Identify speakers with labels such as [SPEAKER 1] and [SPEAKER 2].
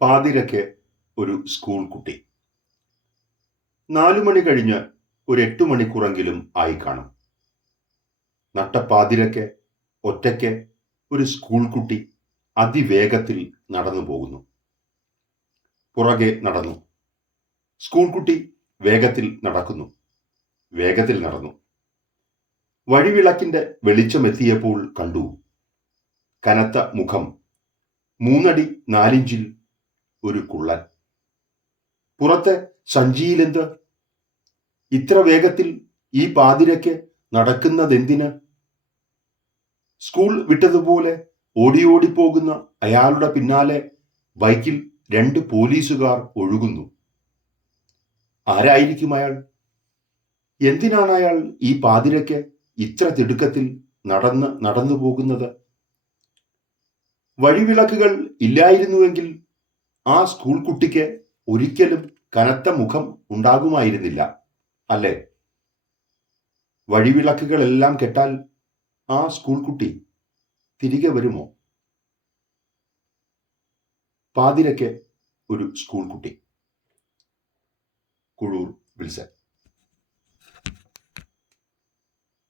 [SPEAKER 1] പാതിരയ്ക്ക് ഒരു സ്കൂൾ കുട്ടി. നാലു മണി കഴിഞ്ഞ് ഒരു എട്ട് മണിക്കൂറെങ്കിലും ആയി കാണും. നട്ടപ്പാതിരയ്ക്ക് ഒറ്റയ്ക്ക് ഒരു സ്കൂൾ കുട്ടി അതിവേഗത്തിൽ നടന്നു പോകുന്നു. പുറകെ നടന്നു. സ്കൂൾ കുട്ടി വേഗത്തിൽ നടക്കുന്നു. വേഗത്തിൽ നടന്നു. വഴിവിളക്കിന്റെ വെളിച്ചമെത്തിയപ്പോൾ കണ്ടു. കനത്ത മുഖം. മൂന്നടി നാലിഞ്ചിൽ ഒരു കുള്ളൻ. പുറത്തെ സഞ്ചിയിലെന്ത്? ഇത്ര വേഗത്തിൽ ഈ പാതിരയ്ക്ക് നടക്കുന്നതെന്തിന്? സ്കൂൾ വിട്ടതുപോലെ ഓടി ഓടി പോകുന്ന അയാളുടെ പിന്നാലെ ബൈക്കിൽ രണ്ട് പോലീസുകാർ ഒഴുകുന്നു. ആരായിരിക്കും അയാൾ? എന്തിനാണ് അയാൾ ഈ പാതിരയ്ക്ക് ഇത്ര തിടുക്കത്തിൽ നടന്ന് നടന്നു പോകുന്നത് വഴിവിളക്കുകൾ ഇല്ലായിരുന്നുവെങ്കിൽ ആ സ്കൂൾ കുട്ടിക്ക് ഒരിക്കലും കനത്ത മുഖം ഉണ്ടാകുമായിരുന്നില്ല അല്ലേ? വഴിവിളക്കുകളെല്ലാം കെട്ടാൽ ആ സ്കൂൾ കുട്ടി തിരികെ വരുമോ? പാതിരയ്ക്ക് ഒരു സ്കൂൾ കുട്ടി. കുഴൂർ വിൽസൺ.